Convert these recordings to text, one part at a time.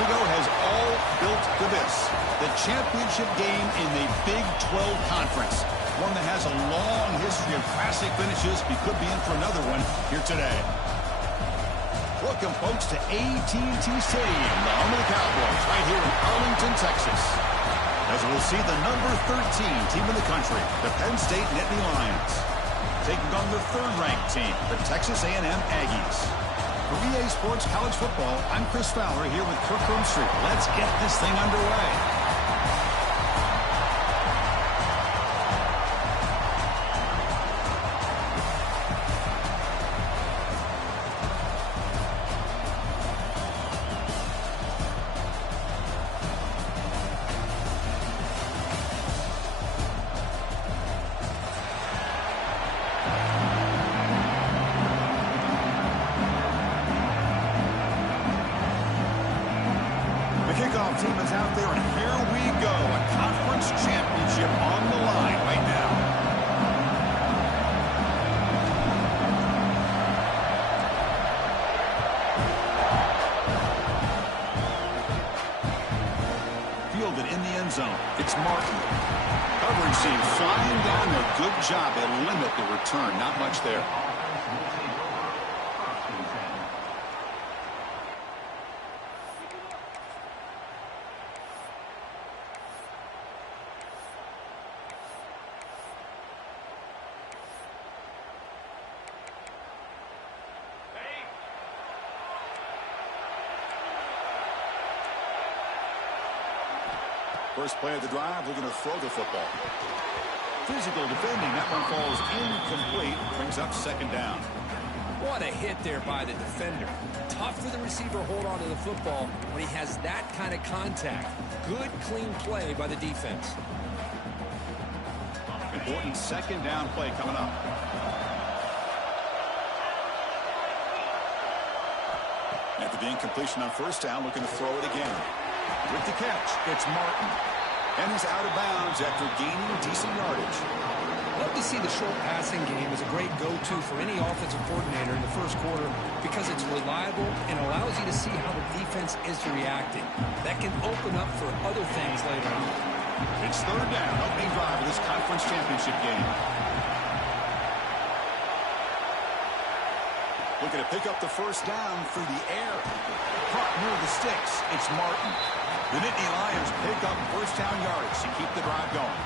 ago has all built to this. The championship game in the Big 12 Conference. One that has a long history of classic finishes. We could be in for another one here today. Welcome, folks, to AT&T Stadium, the home of the Cowboys, right here in Arlington, Texas. As we'll see the number 13 team in the country, the Penn State Nittany Lions, taking on the third-ranked team, the Texas A&M Aggies. For EA Sports College Football, I'm Chris Fowler here with Kirk Street. Let's get this thing underway. Kickoff team is out there, and here we go. A conference championship on the line right now. Fielded in the end zone. It's Martin. Coverage team flying down there. Good job. They limit the return. Not much there. First play of the drive, looking to throw the football. Physical defending, that one falls incomplete, brings up second down. What a hit there by the defender. Tough for the receiver to hold on to the football when he has that kind of contact. Good, clean play by the defense. Important second down play coming up. After the incompletion on first down, looking to throw it again. With the catch, it's Martin. And he's out of bounds after gaining decent yardage. Love to see the short passing game as a great go-to for any offensive coordinator in the first quarter because it's reliable and allows you to see how the defense is reacting. That can open up for other things later on. It's third down, opening drive of this conference championship game. Looking to pick up the first down through the air. Caught near the sticks. It's Martin. The Nittany Lions pick up first down yards to keep the drive going.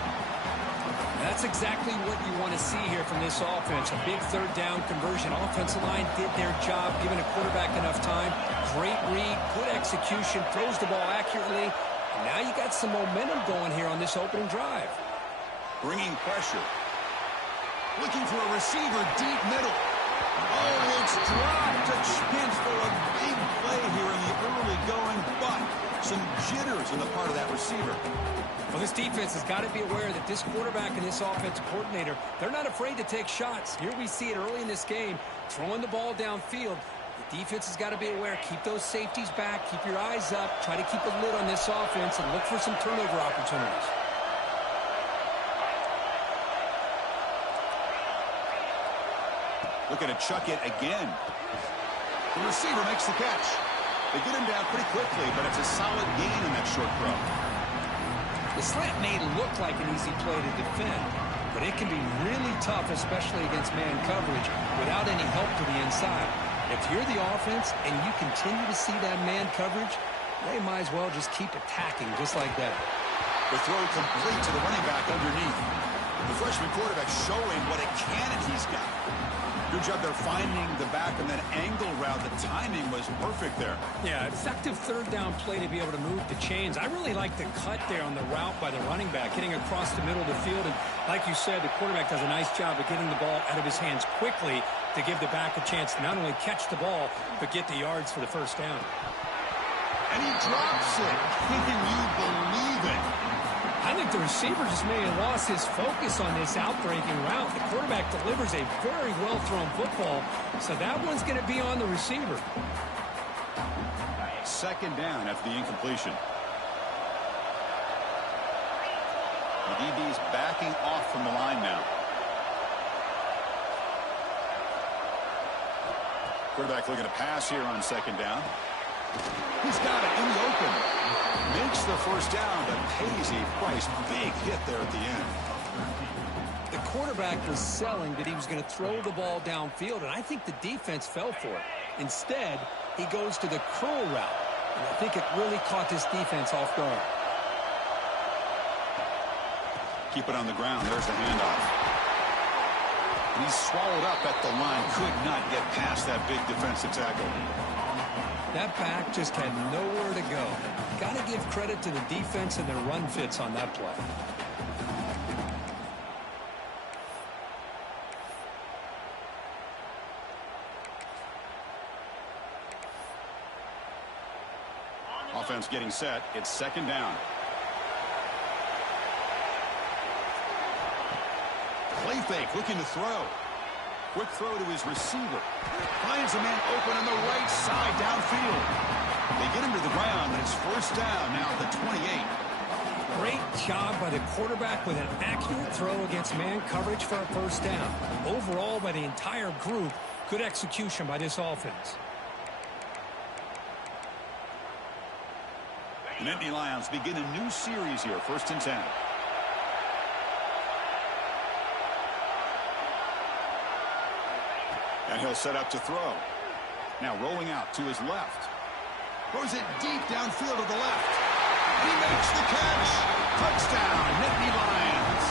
That's exactly what you want to see here from this offense. A big third down conversion. Offensive line did their job, giving a quarterback enough time. Great read, good execution, throws the ball accurately. And now you got some momentum going here on this opening drive. Bringing pressure. Looking for a receiver deep middle. Oh, it's dropped a chance for a big play here in the early going, but some jitters in the part of that receiver. Well, this defense has got to be aware that this quarterback and this offensive coordinator, they're not afraid to take shots. Here we see it early in this game, throwing the ball downfield. The defense has got to be aware. Keep those safeties back. Keep your eyes up. Try to keep a lid on this offense and look for some turnover opportunities. Looking to chuck it again. The receiver makes the catch. They get him down pretty quickly, but it's a solid gain in that short throw. The slant may look like an easy play to defend, but it can be really tough, especially against man coverage, without any help to the inside. If you're the offense and you continue to see that man coverage, they might as well just keep attacking just like that. The throw complete to the running back underneath. The freshman quarterback showing what a cannon he's got. Good job there finding the back and then angle route. The timing was perfect there. Yeah, effective third down play to be able to move the chains. I really like the cut there on the route by the running back, getting across the middle of the field. And like you said, the quarterback does a nice job of getting the ball out of his hands quickly to give the back a chance to not only catch the ball, but get the yards for the first down. And he drops it. Can you believe it? I think the receiver just may have lost his focus on this outbreaking route. The quarterback delivers a very well-thrown football, so that one's going to be on the receiver. Second down after the incompletion. The DB's backing off from the line now. Quarterback looking to pass here on second down. He's got it in the open. Makes the first down, but pays a price. Big hit there at the end. The quarterback was selling that he was going to throw the ball downfield, and I think the defense fell for it. Instead, he goes to the curl route, and I think it really caught this defense off guard. Keep it on the ground. There's the handoff. He's swallowed up at the line. Could not get past that big defensive tackle. That back just had nowhere to go. Got to give credit to the defense and their run fits on that play. Offense getting set. It's second down. Play fake, looking to throw. Quick throw to his receiver. Finds a man open on the right side downfield. They get him to the ground, and it's first down now at the 28. Great job by the quarterback with an accurate throw against man coverage for a first down. Overall, by the entire group, good execution by this offense. The Nittany Lions begin a new series here, 1st and 10. And he'll set up to throw. Now rolling out to his left. Throws it deep downfield to the left. He makes the catch. Touchdown, Nittany Lions.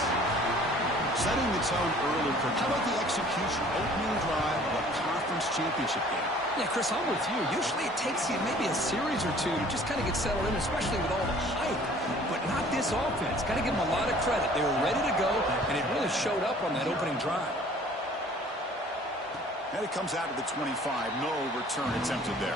Setting the tone early. How about the execution? Opening drive of a conference championship game. Yeah, Chris, I'm with you. Usually it takes you maybe a series or two to just kind of get settled in, especially with all the hype. But not this offense. Got to give them a lot of credit. They were ready to go, and it really showed up on that opening drive. And it comes out of the 25. No return attempted there.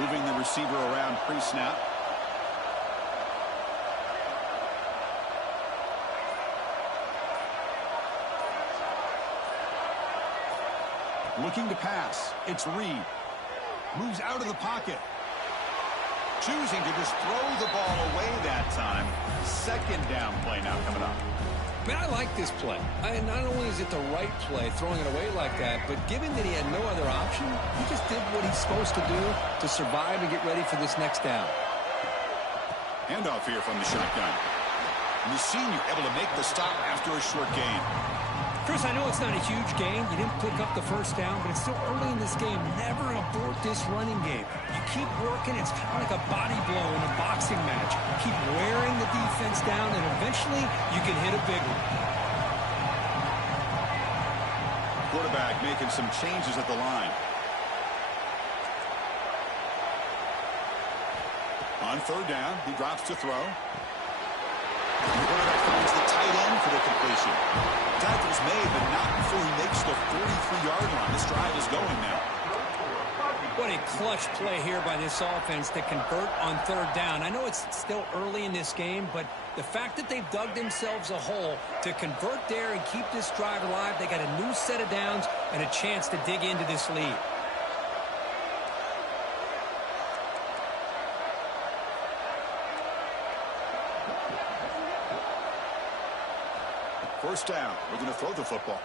Moving the receiver around pre-snap. Looking to pass. It's Reed. Moves out of the pocket. Choosing to just throw the ball away that time. Second down play now coming up. Man, I like this play. Not only is it the right play, throwing it away like that, but given that he had no other option, he just did what he's supposed to do to survive and get ready for this next down. Handoff here from the shotgun. And the senior able to make the stop after a short gain. Chris, I know it's not a huge gain. You didn't pick up the first down, but it's still early in this game. Never abort this running game. You keep working. It's kind of like a body blow in a boxing match. Keep wearing the defense down, and eventually you can hit a big one. Quarterback making some changes at the line. On third down, he drops to throw. The quarterback finds the tight end for the completion. Tackle's made, but not before he makes the 43-yard line. This drive is going now. What a clutch play here by this offense to convert on third down. I know it's still early in this game, but the fact that they've dug themselves a hole to convert there and keep this drive alive, they got a new set of downs and a chance to dig into this lead. First down. We're going to throw the football.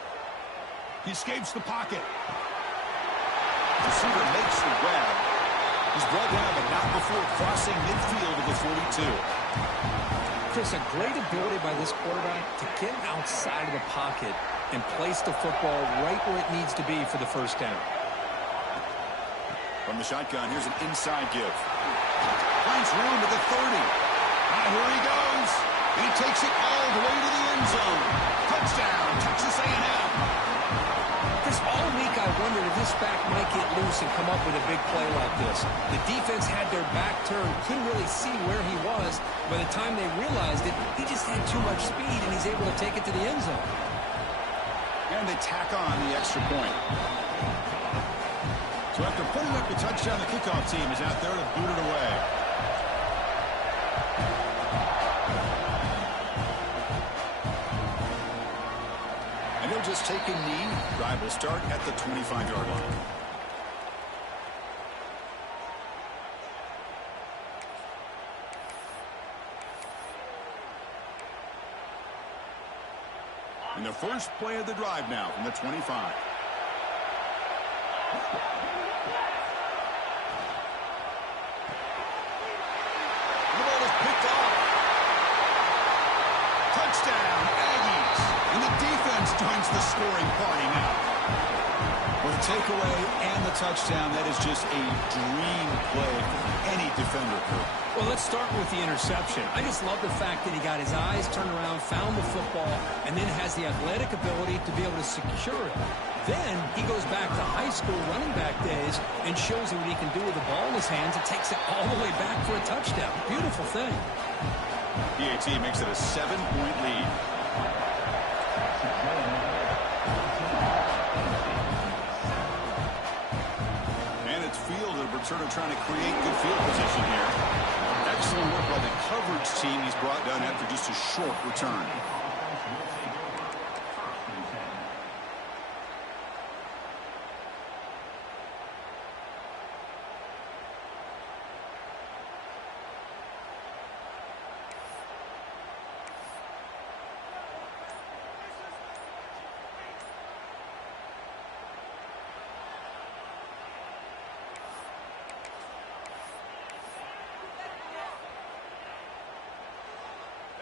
He escapes the pocket. Receiver makes the grab. He's brought down, but not before crossing midfield of the 42. Chris, a great ability by this quarterback to get outside of the pocket and place the football right where it needs to be for the first down. From the shotgun, here's an inside give. Finds room at the 30. Here he goes. He takes it all the way to the end zone. Touchdown, Texas A&M. Chris, all week I wondered if this back might get loose and come up with a big play like this. The defense had their back turned, couldn't really see where he was. By the time they realized it, he just had too much speed, and he's able to take it to the end zone. And they tack on the extra point. So after putting up the touchdown, the kickoff team is out there to boot it away. And he'll just take a knee. Drive will start at the 25-yard line. And the first play of the drive now from the 25. The ball is picked off. Touchdown, Aggies. And the defense joins the scoring party now. With the takeaway and the touchdown, that is just a dream play for any defender. Well, let's start with the interception. I just love the fact that he got his eyes turned around, found the football, and then has the athletic ability to be able to secure it. Then he goes back to high school running back days and shows you what he can do with the ball in his hands and takes it all the way back for a touchdown. Beautiful thing. PAT makes it a 7-point lead. And it's Field, the returner, trying to create good field position here. Excellent work by the coverage team he's brought down after just a short return.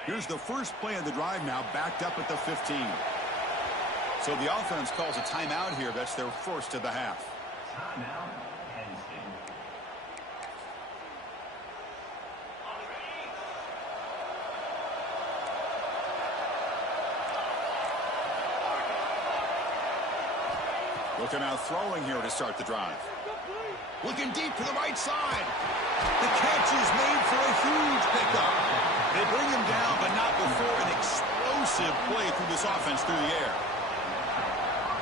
Here's the first play of the drive now, backed up at the 15. So the offense calls a timeout here. That's their first of the half. Timeout, Penn State. Looking out throwing here to start the drive. Looking deep to the right side. The catch is made for a huge pickup. They bring him down, but not before an explosive play through this offense through the air.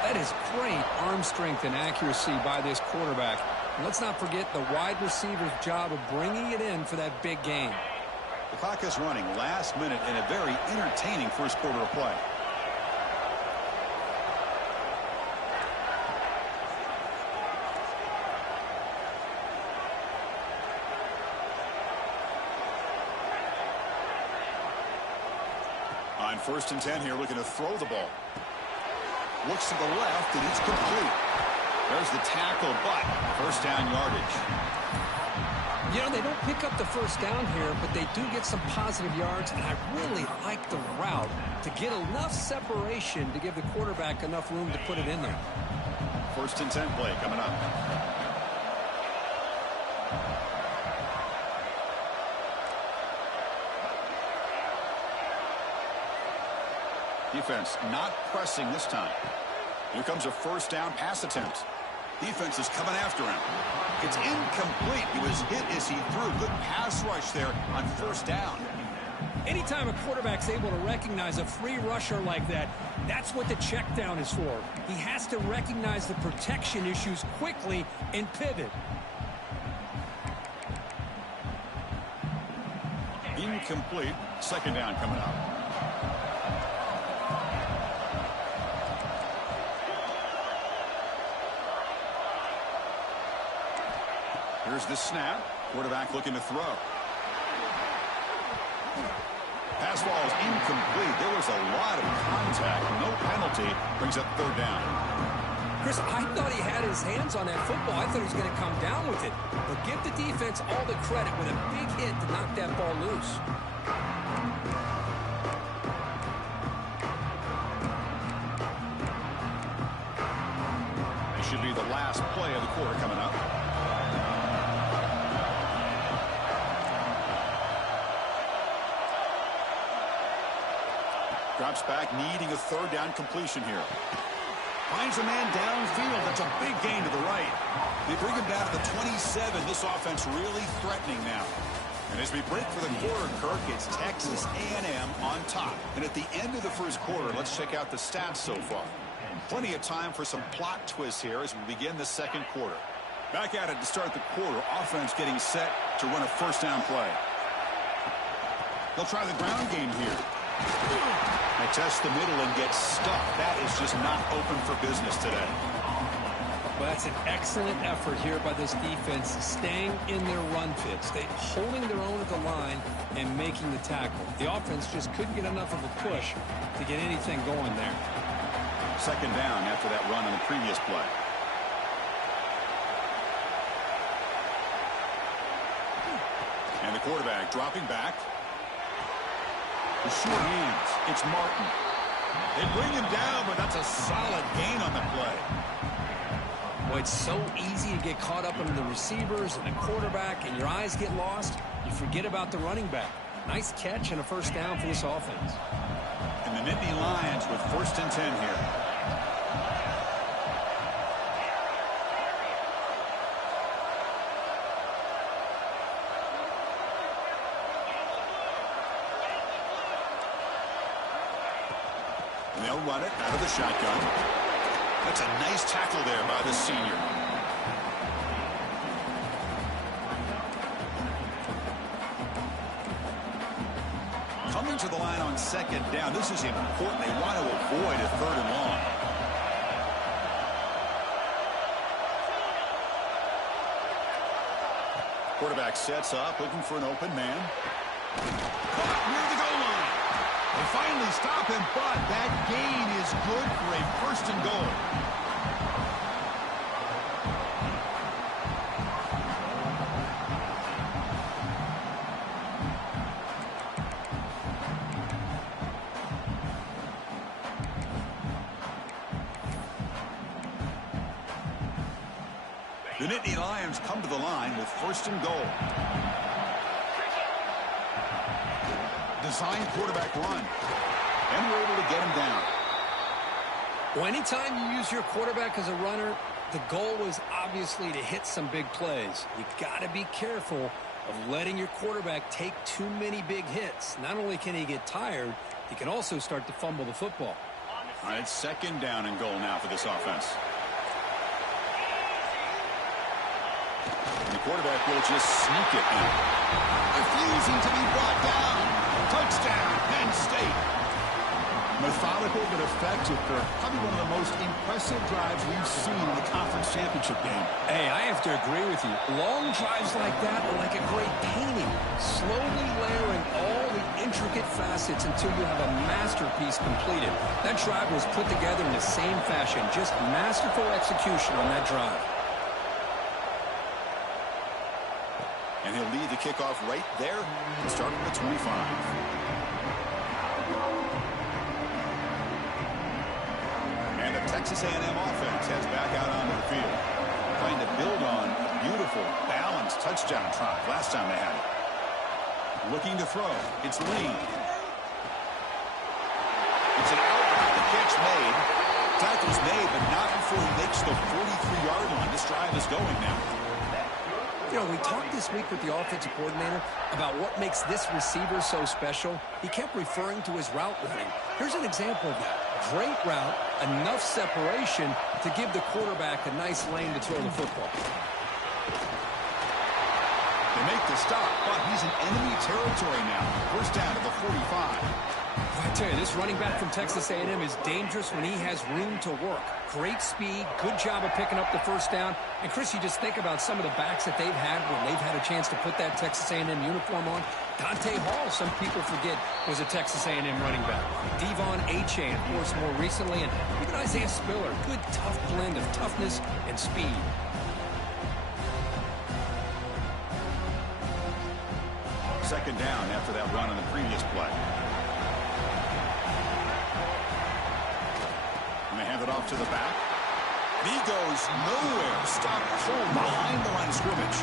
That is great arm strength and accuracy by this quarterback. And let's not forget the wide receiver's job of bringing it in for that big game. The clock is running last minute in a very entertaining first quarter of play. On 1st and 10 here, looking to throw the ball. Looks to the left, and it's complete. There's the tackle, but first down yardage. You know, they don't pick up the first down here, but they do get some positive yards, and I really like the route to get enough separation to give the quarterback enough room to put it in there. 1st and 10 play coming up. Defense not pressing this time. Here comes a first down pass attempt. Defense is coming after him. It's incomplete. He was hit as he threw. Good pass rush there on first down. Anytime a quarterback's able to recognize a free rusher like that, that's what the check down is for. He has to recognize the protection issues quickly and pivot. Incomplete. Second down coming up. Here's the snap. Quarterback looking to throw. Pass ball is incomplete. There was a lot of contact. No penalty. Brings up third down. Chris, I thought he had his hands on that football. I thought he was going to come down with it. But give the defense all the credit with a big hit to knock that ball loose. This should be the last play of the quarter coming up. Drops back, needing a third down completion here. Finds a man downfield. That's a big gain to the right. They bring him down to the 27. This offense really threatening now. And as we break for the quarter, Kirk, it's Texas A&M on top. And at the end of the first quarter, let's check out the stats so far. Plenty of time for some plot twists here as we begin the second quarter. Back at it to start the quarter. Offense getting set to run a first down play. They'll try the ground game here. They test the middle and get stuck. That is just not open for business today. Well, that's an excellent effort here by this defense, staying in their run fit, holding their own at the line and making the tackle. The offense just couldn't get enough of a push to get anything going there. Second down after that run on the previous play. And the quarterback dropping back. The short hands. It's Martin. They bring him down, but that's a solid gain on the play. Well, it's so easy to get caught up in the receivers and the quarterback, and your eyes get lost. You forget about the running back. Nice catch and a first down for this offense. And the Nittany Lions with 1st and 10 here. And they'll run it out of the shotgun. That's a nice tackle there by the senior. Coming to the line on 2nd down. This is important. They want to avoid a 3rd and long. Quarterback sets up, looking for an open man. Caught near the goal line. They finally stop him, but that gain is good for a 1st and goal. The Nittany Lions come to the line with 1st and goal. Design quarterback run. And we're able to get him down. Well, anytime you use your quarterback as a runner, the goal is obviously to hit some big plays. You got to be careful of letting your quarterback take too many big hits. Not only can he get tired, he can also start to fumble the football. All right, 2nd down and goal now for this offense. And the quarterback will just sneak it in. Refusing to be brought down. Touchdown, Penn State. Methodical but effective for probably one of the most impressive drives we've seen in the conference championship game. Hey, I have to agree with you. Long drives like that are like a great painting. Slowly layering all the intricate facets until you have a masterpiece completed. That drive was put together in the same fashion. Just masterful execution on that drive. And he'll lead the kickoff right there and start at the 25. And the Texas A&M offense heads back out onto the field, trying to build on a beautiful, balanced touchdown drive last time they had it. Looking to throw. It's Lee. It's an outright. The catch made. Tackle's made, but not before he makes the 43-yard line. This drive is going now. You know, we talked this week with the offensive coordinator about what makes this receiver so special. He kept referring to his route running. Here's an example of that. Great route, enough separation to give the quarterback a nice lane to throw the football. They make the stop, but he's in enemy territory now. First down at the 45. I tell you, this running back from Texas A&M is dangerous when he has room to work. Great speed, good job of picking up the first down. And, Chris, you just think about some of the backs that they've had when they've had a chance to put that Texas A&M uniform on. Dante Hall, some people forget, was a Texas A&M running back. Devon Achane, of course, more recently. And even Isaiah Spiller, good, tough blend of toughness and speed. Second down after that run on the previous play. And they hand it off to the back. And he goes nowhere. Stop cold behind the line of scrimmage.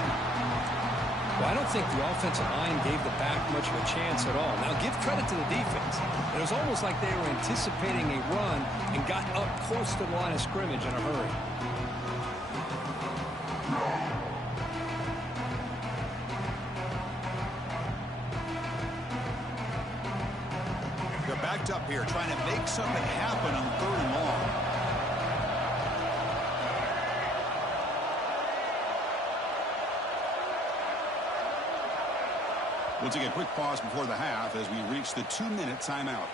Well, I don't think the offensive line gave the back much of a chance at all. Now, give credit to the defense. It was almost like they were anticipating a run and got up close to the line of scrimmage in a hurry. They're backed up here, trying to make something happen on 3rd and long. We'll take a quick pause before the half as we reach the 2-minute timeout.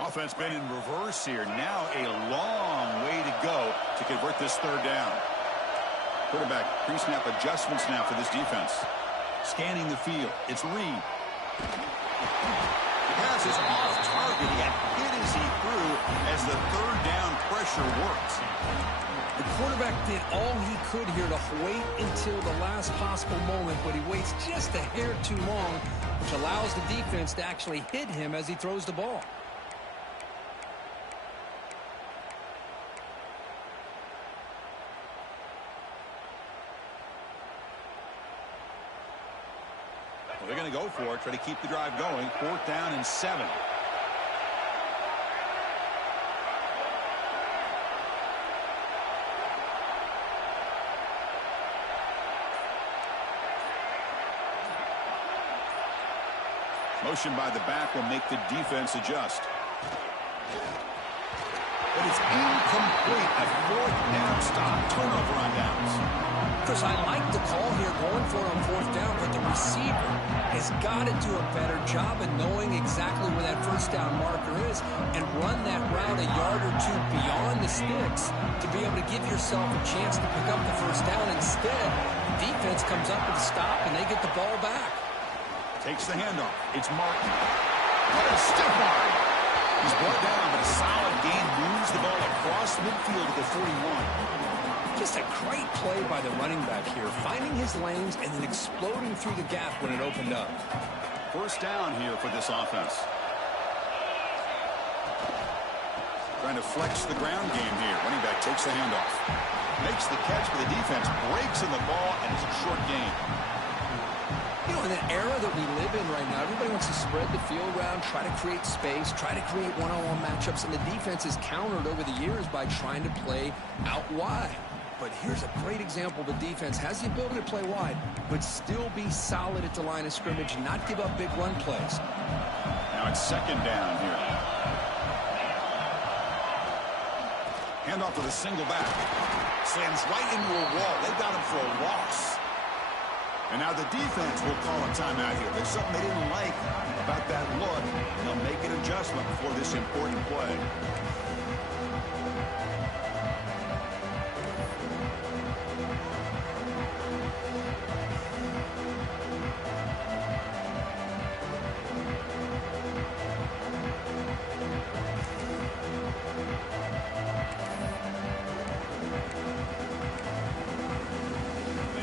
Offense been in reverse here. Now a long way to go to convert this third down. Quarterback pre-snap adjustments now for this defense. Scanning the field. It's Reed. The pass is off target. He got hit as he threw as the third down pressure worked. The quarterback did all he could here to wait until the last possible moment, but he waits just a hair too long, which allows the defense to actually hit him as he throws the ball. Well, they're going to go for it, try to keep the drive going. 4th down and 7. Motion by the back will make the defense adjust. But it's incomplete. A 4th down stop. Turnover on downs. Chris, I like the call here going for it on 4th down, but the receiver has got to do a better job of knowing exactly where that 1st down marker is and run that route a yard or two beyond the sticks to be able to give yourself a chance to pick up the 1st down. Instead, the defense comes up with a stop and they get the ball back. Takes the handoff. It's Martin. What a stiff arm. He's brought down, but a solid gain moves the ball across midfield to the 41. Just a great play by the running back here, finding his lanes and then exploding through the gap when it opened up. 1st down here for this offense. Trying to flex the ground game here. Running back takes the handoff. Makes the catch, but the defense breaks in the ball, and it's a short gain. You know, in the era that we live in right now, everybody wants to spread the field around, try to create space, try to create one-on-one matchups, and the defense is countered over the years by trying to play out wide. But here's a great example. The defense has the ability to play wide, but still be solid at the line of scrimmage and not give up big run plays. Now it's 2nd down here. Handoff to the single back. Slams right into a wall. They got him for a loss. And now the defense will call a timeout here. There's something they didn't like about that look, and they'll make an adjustment before this important play.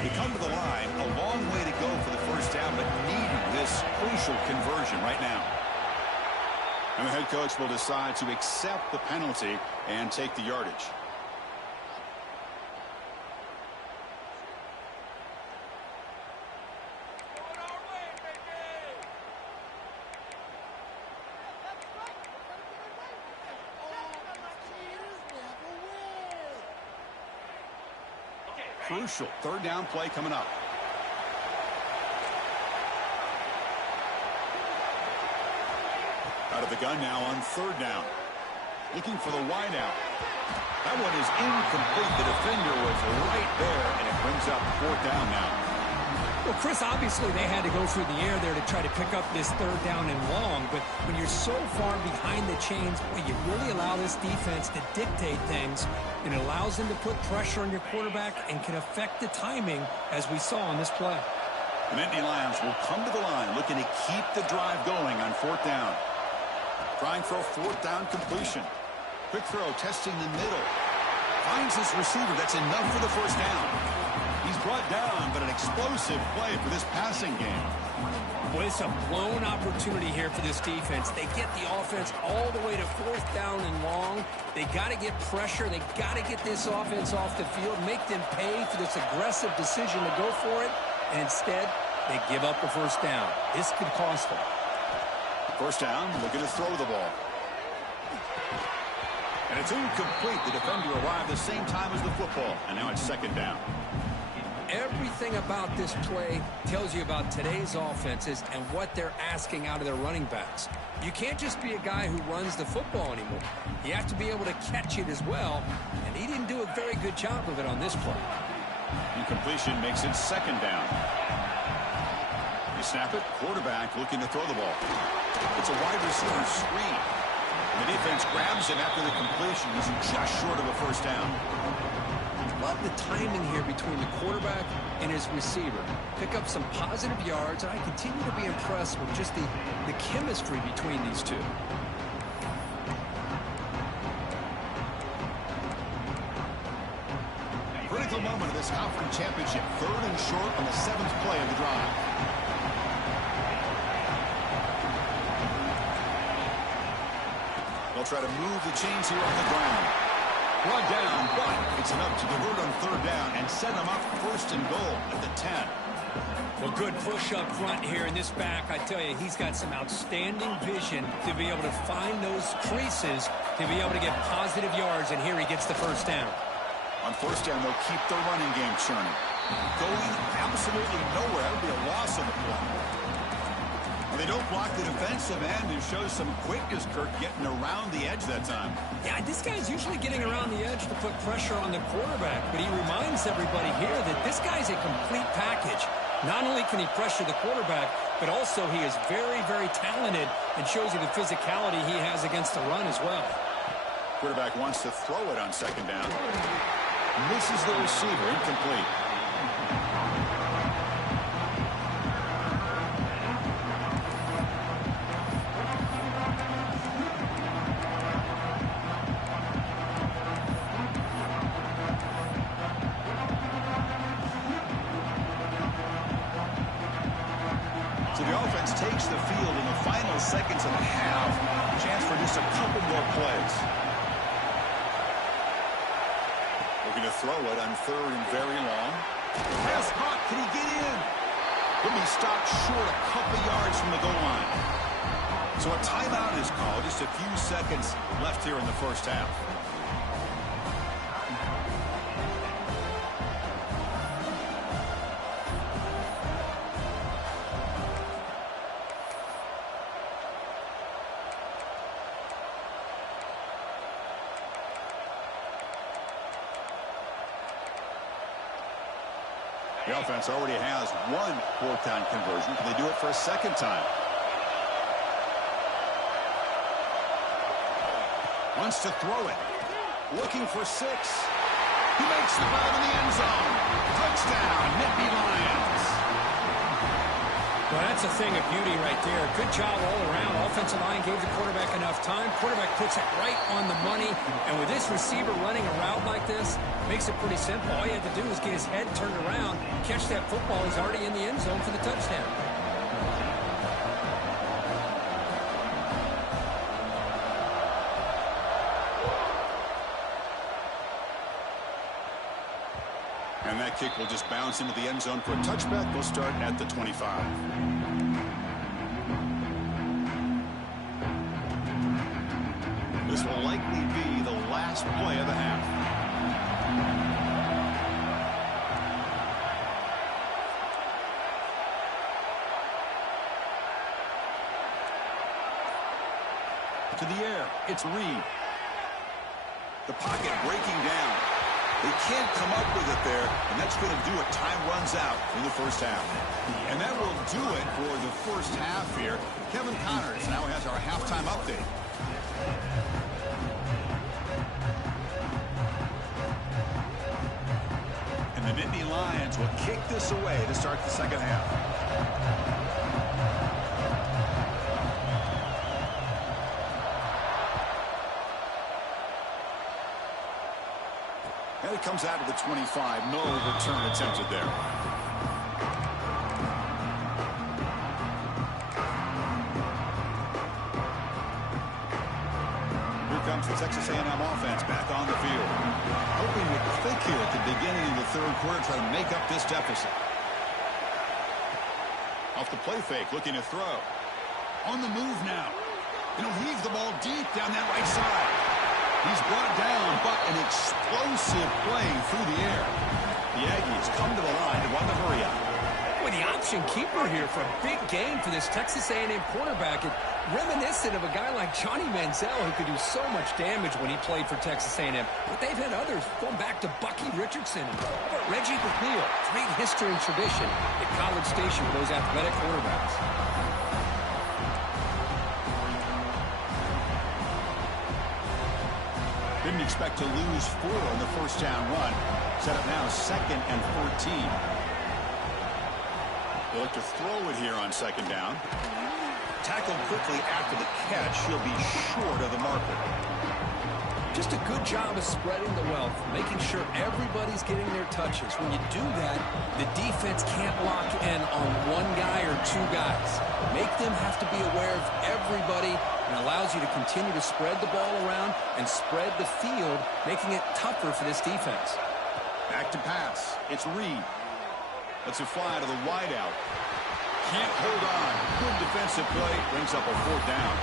They come to the line, a long way to go for the 1st down, but needing this crucial conversion right now. And the head coach will decide to accept the penalty and take the yardage. Crucial 3rd down play coming up. Out of the gun now on 3rd down. Looking for the wide out. That one is incomplete. The defender was right there, and it brings up 4th down now. Well, Chris, obviously they had to go through the air there to try to pick up this 3rd down and long, but when you're so far behind the chains, well, you really allow this defense to dictate things, and it allows them to put pressure on your quarterback and can affect the timing, as we saw on this play. The Nittany Lions will come to the line looking to keep the drive going on 4th down. Trying for a 4th down completion. Quick throw, testing the middle. Finds his receiver. That's enough for the 1st down. He's brought down, but an explosive play for this passing game. Boy, it's a blown opportunity here for this defense. They get the offense all the way to 4th down and long. They got to get pressure. They got to get this offense off the field, make them pay for this aggressive decision to go for it. And instead, they give up the 1st down. This could cost them. 1st down, looking to throw the ball. And it's incomplete. The defender arrived the same time as the football. And now it's 2nd down. Everything about this play tells you about today's offenses and what they're asking out of their running backs. You can't just be a guy who runs the football anymore. You have to be able to catch it as well, and he didn't do a very good job of it on this play. Incompletion makes it 2nd down. You snap it, quarterback looking to throw the ball. It's a wide receiver screen. The defense grabs him after the completion. He's just short of a first down. Love the timing here between the quarterback and his receiver. Pick up some positive yards, and I continue to be impressed with just the chemistry between these two. Critical moment of this conference championship. 3rd and short on the 7th play of the drive. They'll try to move the chains here on the ground. Run down, but it's enough to convert on 3rd down and set them up 1st and goal at the 10. Well, good push up front here in this back. I tell you, he's got some outstanding vision to be able to find those creases, to be able to get positive yards, and here he gets the first down. On 1st down, they'll keep the running game churning. Going absolutely nowhere. That would be a loss on the play. They don't block the defensive end and shows some quickness, Kirk, getting around the edge that time. Yeah, this guy's usually getting around the edge to put pressure on the quarterback, but he reminds everybody here that this guy's a complete package. Not only can he pressure the quarterback, but also he is very, very talented and shows you the physicality he has against the run as well. Quarterback wants to throw it on 2nd down. Misses the receiver, incomplete. So the offense takes the field in the final seconds of the half. Chance for just a couple more plays. Looking to throw it on 3rd and very long. Pass caught. Can he get in? He'll be stopped short a couple yards from the goal line. So a timeout is called. Just a few seconds left here in the 1st half. The offense already has 1 4th down conversion. Can they do it for a 2nd time? Wants to throw it. Looking for 6. He makes the grab in the end zone. Touchdown, Nittany Lions. Well, that's a thing of beauty right there. Good job all around. Offensive line gave the quarterback enough time. Quarterback puts it right on the money. And with this receiver running a route like this, makes it pretty simple. All you have to do is get his head turned around, catch that football. He's already in the end zone for the touchdown. And that kick will just bounce into the end zone for a touchback. We'll start at the 25. This will likely be the last play of the half. To the air, it's Reed. The pocket breaking down. They can't come up with it there, and that's going to do it. Time runs out in the 1st half. And that will do it for the 1st half here. Kevin Connors now has our halftime update. And the Nittany Lions will kick this away to start the 2nd half. And it comes out of the 25. No return attempted there. Here comes the Texas A&M offense back on the field. Hoping to click here at the beginning of the 3rd quarter, try to make up this deficit. Off the play fake, looking to throw. On the move now. And he'll heave the ball deep down that right side. He's brought down, but an explosive play through the air. The Aggies come to the line and run the hurry up. With the option keeper here for a big game for this Texas A&M quarterback. It reminiscent of a guy like Johnny Manziel who could do so much damage when he played for Texas A&M. But they've had others going back to Bucky Richardson and Reggie McNeil. Great history and tradition at College Station with those athletic quarterbacks. didn't expect to lose 4 in the first down run. Set up now 2nd and 14. They look to throw it here on 2nd down. Tackled quickly after the catch. He'll be short of the marker. Just a good job of spreading the wealth, making sure everybody's getting their touches. When you do that, the defense can't lock in on one guy or 2 guys. Make them have to be aware of everybody, and allows you to continue to spread the ball around and spread the field, making it tougher for this defense. Back to pass. It's Reed. Lets it fly to the wideout. Can't hold on. Good defensive play. Brings up a 4th down.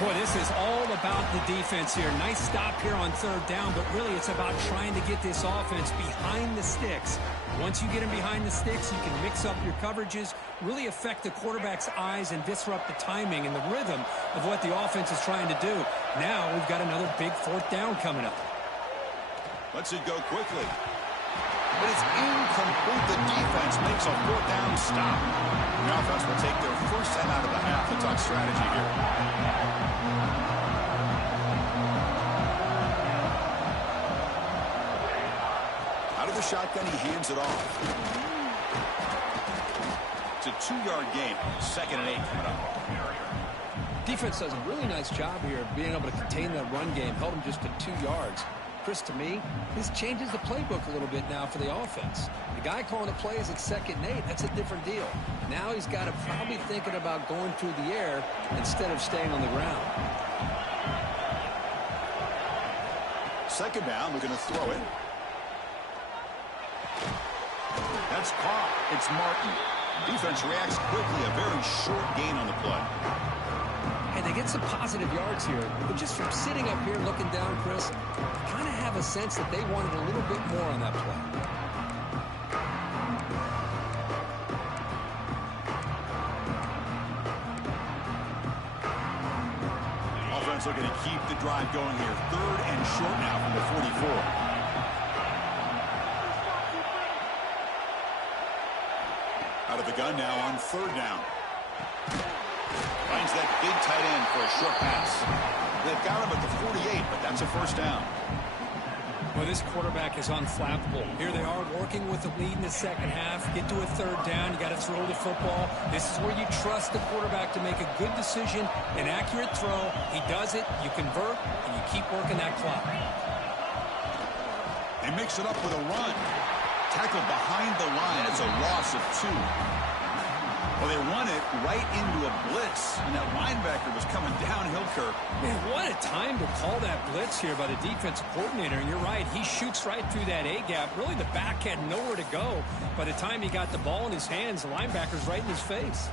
Boy, this is all about the defense here. Nice stop here on 3rd down, but really it's about trying to get this offense behind the sticks. Once you get them behind the sticks, you can mix up your coverages, really affect the quarterback's eyes and disrupt the timing and the rhythm of what the offense is trying to do. Now we've got another big 4th down coming up. Lets it go quickly. But it's incomplete. The defense makes a 4th down stop. The offense will take their first time out of the half. Let's talk strategy here. Out of the shotgun, he hands it off. It's a 2-yard gain. 2nd and 8 coming up. Defense does a really nice job here of being able to contain that run game. Held him just to 2 yards. Chris, to me, this changes the playbook a little bit now for the offense. The guy calling the plays at 2nd and 8, that's a different deal. Now he's got to probably thinking about going through the air instead of staying on the ground. 2nd down, we're going to throw it. That's caught. It's Martin. Defense reacts quickly. A very short gain on the play. And they get some positive yards here. But just from sitting up here looking down, Chris, I kind of have a sense that they wanted a little bit more on that play. Offense looking to keep the drive going here. 3rd and short now from the 44. Out of the gun now on 3rd down. Finds that big tight end for a short pass. They've got him at the 48, but that's a 1st down. Well, this quarterback is unflappable. Here they are working with the lead in the 2nd half. Get to a 3rd down. You got to throw the football. This is where you trust the quarterback to make a good decision, an accurate throw. He does it, you convert, and you keep working that clock. They mix it up with a run. Tackled behind the line. It's a loss of 2. Well, they run it right into a blitz, and that linebacker was coming downhill, Kirk. Man, what a time to call that blitz here by the defensive coordinator. And you're right, he shoots right through that A-gap. Really, the back had nowhere to go. By the time he got the ball in his hands, the linebacker's right in his face.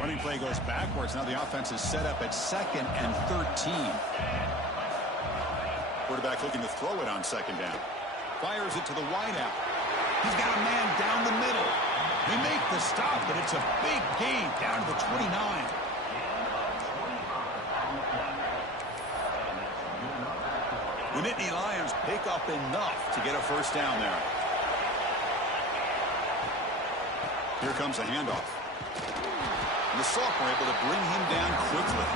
Running play goes backwards. Now the offense is set up at 2nd and 13. Quarterback looking to throw it on 2nd down. Fires it to the wideout. He's got a man down the middle. They make the stop, but it's a big gain down to the 29. The Nittany Lions pick up enough to get a 1st down there. Here comes a handoff. The sophomore able to bring him down quickly.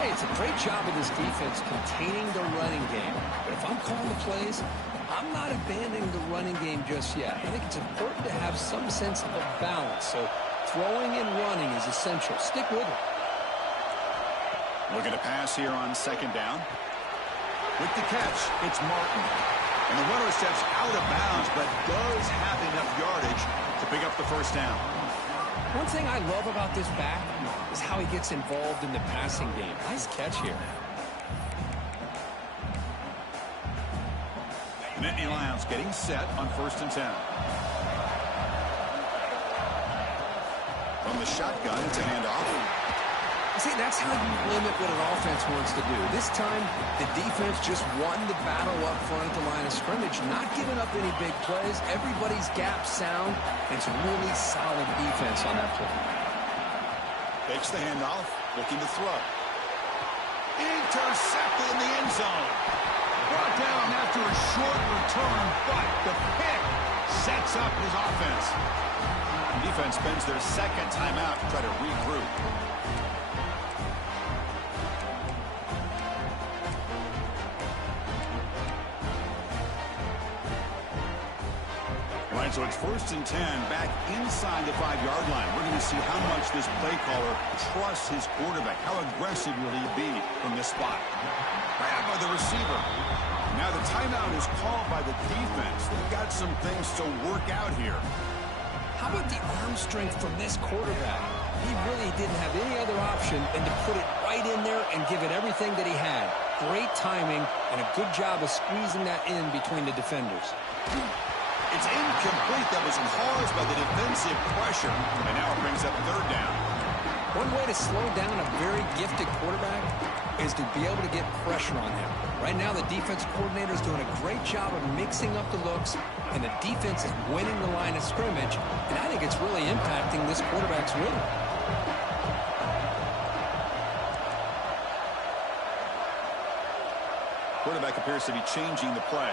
Hey, it's a great job of this defense containing the running game. But if I'm calling the plays, I'm not abandoning the running game just yet. I think it's important to have some sense of balance. So throwing and running is essential. Stick with it. Looking to pass here on 2nd down. With the catch, it's Martin. And the runner steps out of bounds, but does have enough yardage to pick up the 1st down. One thing I love about this back is how he gets involved in the passing game. Nice catch here. The Nittany Lions getting set on 1st and 10. From the shotgun, it's a handoff. See, that's how you limit what an offense wants to do. This time, the defense just won the battle up front at the line of scrimmage, not giving up any big plays. Everybody's gap sound. It's really solid defense on that play. Takes the handoff, looking to throw. Intercepted in the end zone. Brought down after a short return, but the pick sets up his offense. The defense spends their second timeout to try to regroup. All right, so it's 1st and 10 back inside the 5-yard line. We're going to see how much this play caller trusts his quarterback. How aggressive will he be from this spot? Grabbed by the receiver. Now the timeout is called by the defense. They've got some things to work out here. How about the arm strength from this quarterback? He really didn't have any other option than to put it right in there and give it everything that he had. Great timing and a good job of squeezing that in between the defenders. It's incomplete. That was caused by the defensive pressure. And now it brings up 3rd down. One way to slow down a very gifted quarterback is to be able to get pressure on him. Right now, the defense coordinator is doing a great job of mixing up the looks, and the defense is winning the line of scrimmage, and I think it's really impacting this quarterback's rhythm. Quarterback appears to be changing the play.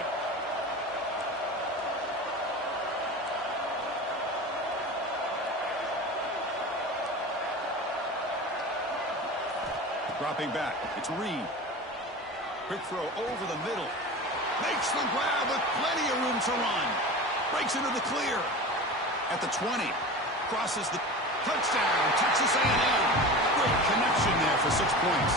Dropping back. It's Reed. Quick throw over the middle. Makes the grab with plenty of room to run. Breaks into the clear. At the 20. Crosses the touchdown. Texas A&M. Great connection there for 6 points.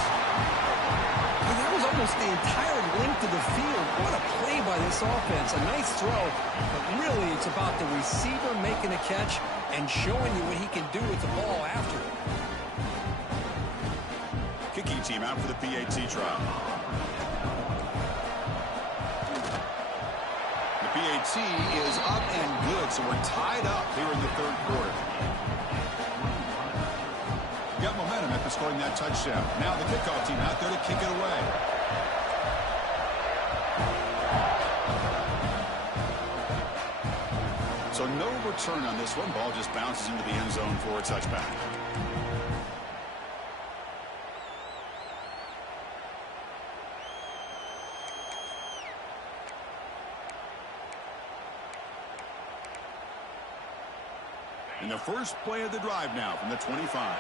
And that was almost the entire length of the field. What a play by this offense. A nice throw. But really, it's about the receiver making a catch and showing you what he can do with the ball after it. Kicking team out for the PAT trial. The PAT is up and good, so we're tied up here in the 3rd quarter. Got momentum after scoring that touchdown. Now the kickoff team out there to kick it away. So no return on this one. Ball just bounces into the end zone for a touchback. In the first play of the drive now from the 25.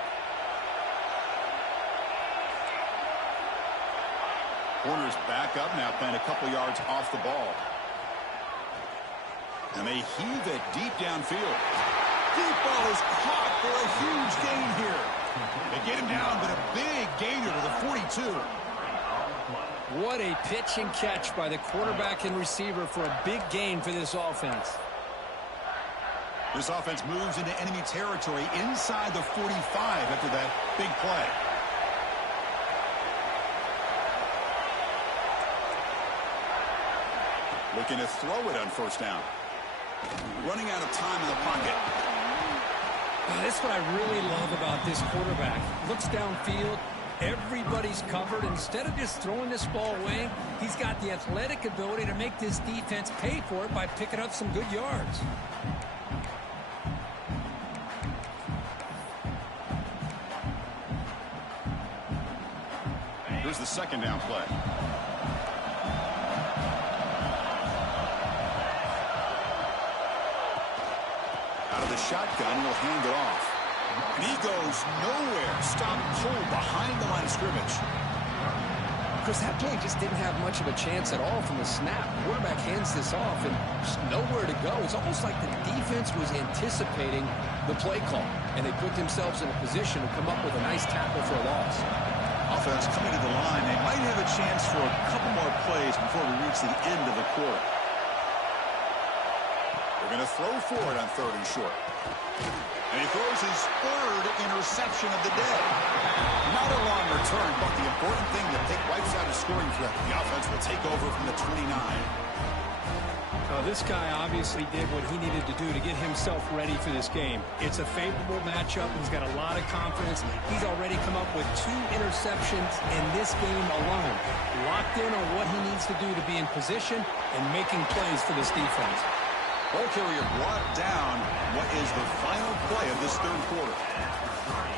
Corners back up now, Penn a couple yards off the ball. And they heave it deep downfield. Deep ball is caught for a huge gain here. They get him down, but a big gainer to the 42. What a pitch and catch by the quarterback and receiver for a big gain for this offense. This offense moves into enemy territory inside the 45 after that big play. Looking to throw it on 1st down. Running out of time in the pocket. That's what I really love about this quarterback. Looks downfield. Everybody's covered. Instead of just throwing this ball away, he's got the athletic ability to make this defense pay for it by picking up some good yards. Here's the 2nd down play. Out of the shotgun, he'll hand it off. And he goes nowhere. Stop cold behind the line of scrimmage. Because that play just didn't have much of a chance at all from the snap. Quarterback hands this off and just nowhere to go. It's almost like the defense was anticipating the play call, and they put themselves in a position to come up with a nice tackle for a loss. Offense coming to the line. They might have a chance for a couple more plays before we reach the end of the quarter. They're going to throw for it on 3rd and short. And he throws his 3rd interception of the day. Not a long return, but the important thing to take wipes out a scoring threat. The offense will take over from the 29. This guy obviously did what he needed to do to get himself ready for this game. It's a favorable matchup. He's got a lot of confidence. He's already come up with 2 interceptions in this game alone. Locked in on what he needs to do to be in position and making plays for this defense. Ball carrier brought down what is the final play of this 3rd quarter.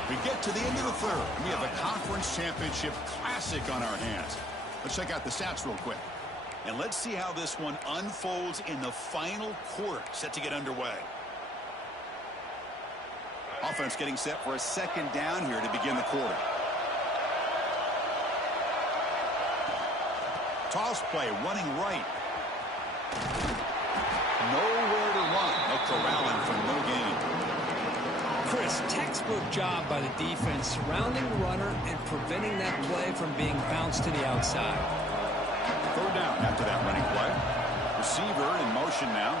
We get to the end of the 3rd, and we have a conference championship classic on our hands. Let's check out the stats real quick. And let's see how this one unfolds in the final quarter, set to get underway. Offense getting set for a second down here to begin the quarter. Toss play, running right. Nowhere to run. They'll corral him for no gain. Chris, textbook job by the defense surrounding the runner and preventing that play from being bounced to the outside. Third down after that running play. Receiver in motion now.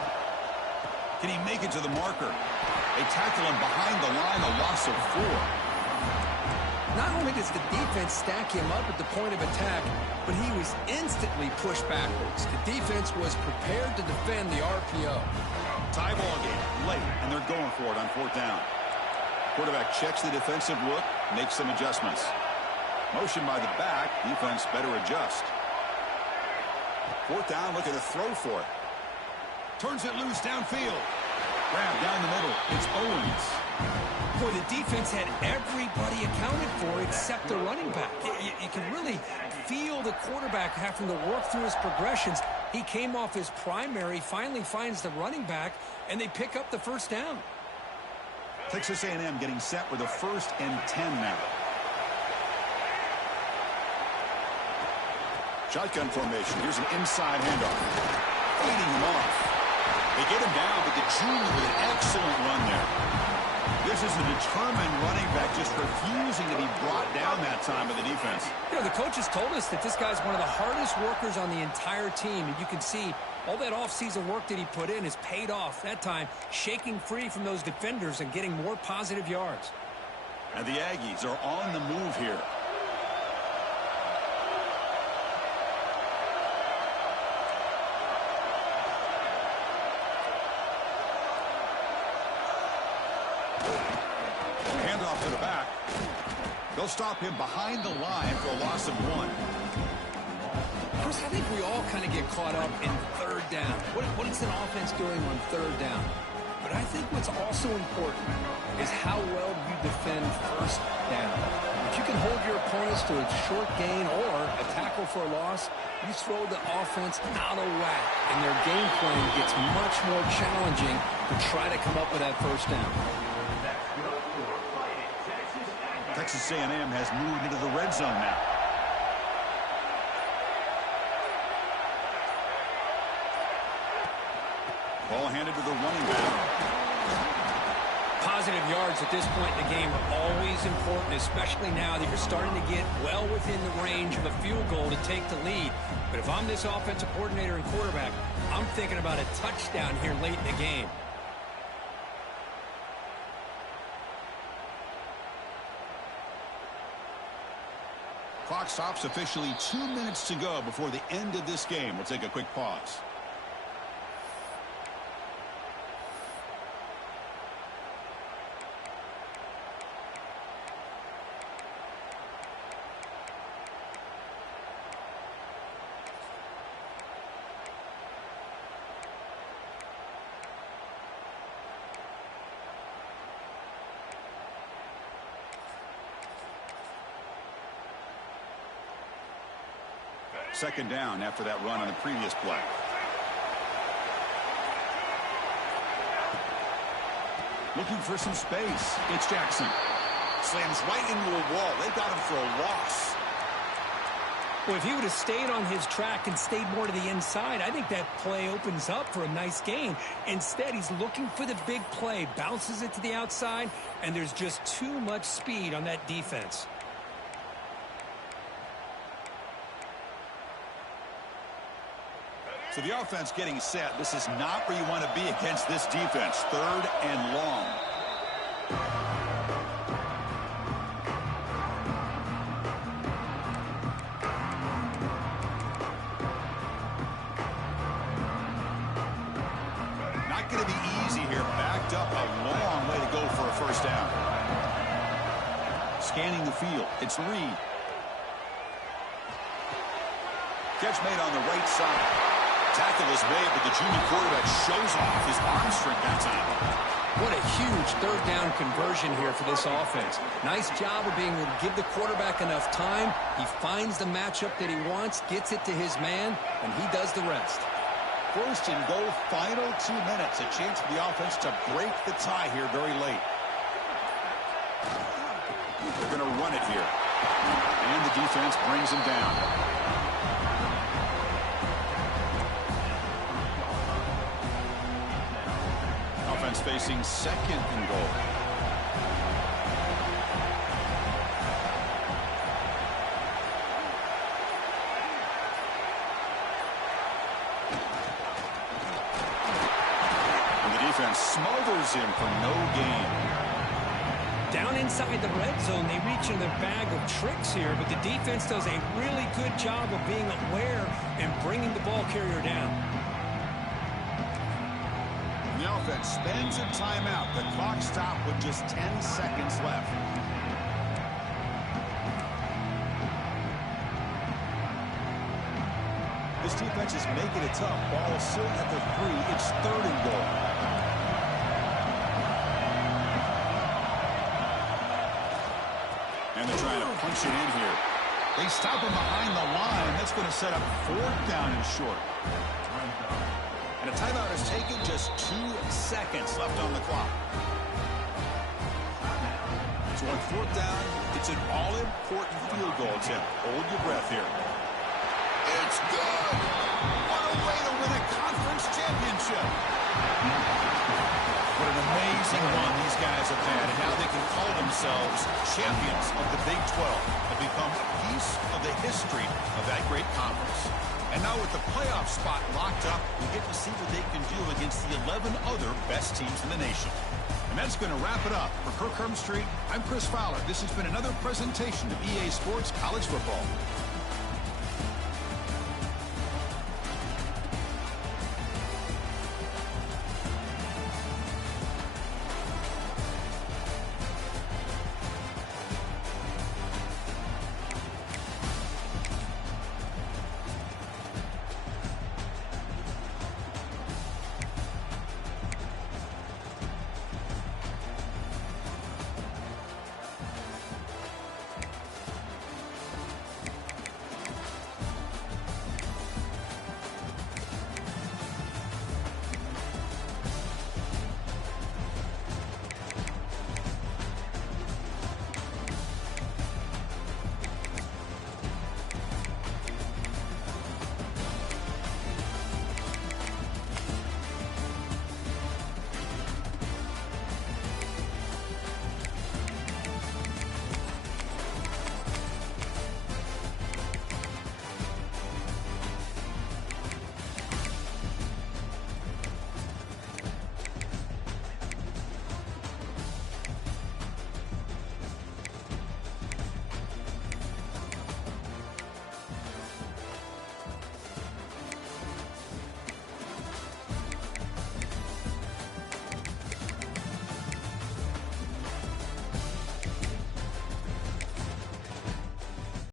Can he make it to the marker? They tackle him behind the line, a loss of 4. Not only does the defense stack him up at the point of attack, but he was instantly pushed backwards. The defense was prepared to defend the RPO. Tie ball game, late, and they're going for it on 4th down. Quarterback checks the defensive look, makes some adjustments. Motion by the back, defense better adjust. 4th down, looking to throw for it. Turns it loose downfield. Grab down the middle. It's Owens. Boy, the defense had everybody accounted for except the running back. You can really feel the quarterback having to work through his progressions. He came off his primary, finally finds the running back, and they pick up the 1st down. Texas A&M getting set with a 1st and 10 now. Shotgun formation. Here's an inside handoff. Feeding him off. They get him down, but the junior with an excellent run there. This is a determined running back just refusing to be brought down that time by the defense. You know, the coaches told us that this guy's one of the hardest workers on the entire team, and you can see all that offseason work that he put in has paid off. That time, shaking free from those defenders and getting more positive yards. And the Aggies are on the move here. Handoff to the back. They'll stop him behind the line for a loss of 1. Chris, I think we all kind of get caught up in 3rd down. What is an offense doing on 3rd down? But I think what's also important is how well you defend 1st down. If you can hold your opponents to a short gain or a tackle for a loss, you throw the offense out of whack, and their game plan gets much more challenging to try to come up with that 1st down. Texas A&M has moved into the red zone now. Ball handed to the running back. Positive yards at this point in the game are always important, especially now that you're starting to get well within the range of a field goal to take the lead. But if I'm this offensive coordinator and quarterback, I'm thinking about a touchdown here late in the game. Clock stops officially 2 minutes to go before the end of this game. We'll take a quick pause. Second down after that run on the previous play. Looking for some space. It's Jackson. Slams right into a wall. They got him for a loss. Well, if he would have stayed on his track and stayed more to the inside, I think that play opens up for a nice gain. Instead, he's looking for the big play, bounces it to the outside, and there's just too much speed on that defense. So the offense getting set. This is not where you want to be against this defense. 3rd and long. Not going to be easy here. Backed up a long way to go for a 1st down. Scanning the field. It's Reed. Catch made on the right side. Tackle is made, but the junior quarterback shows off his arm strength that time. What a Huge third down conversion here for this offense. Nice job of being able to give the quarterback enough time. He finds the matchup that he wants, gets it to his man, and he does the rest. First and goal, final 2 minutes. A chance for the offense to break the tie here very late. They're going to run it here. And the defense brings him down. Offense facing second and goal. And the defense smothers him for no gain. Down inside the red zone, they reach in their bag of tricks here, but the defense does a really good job of being aware and bringing the ball carrier down. The offense spends a timeout. The clock stopped with just 10 seconds left. This defense is making it tough. Ball is still at the 3. It's third and goal. And they're trying to punch it in here. They stop him behind the line. That's going to set up fourth down and short. And a timeout is taken, just 2 seconds left on the clock. So on fourth down, it's an all-important field goal attempt. Hold your breath here. It's good! What a way to win a conference championship! What an amazing run these guys have had, and now they can call themselves champions of the Big 12 and become a piece of the history of that great conference. And now with the playoff spot locked up, we get to see what they can do against the 11 other best teams in the nation. And that's going to wrap it up. For Kirk Street, I'm Chris Fowler. This has been another presentation of EA Sports College Football.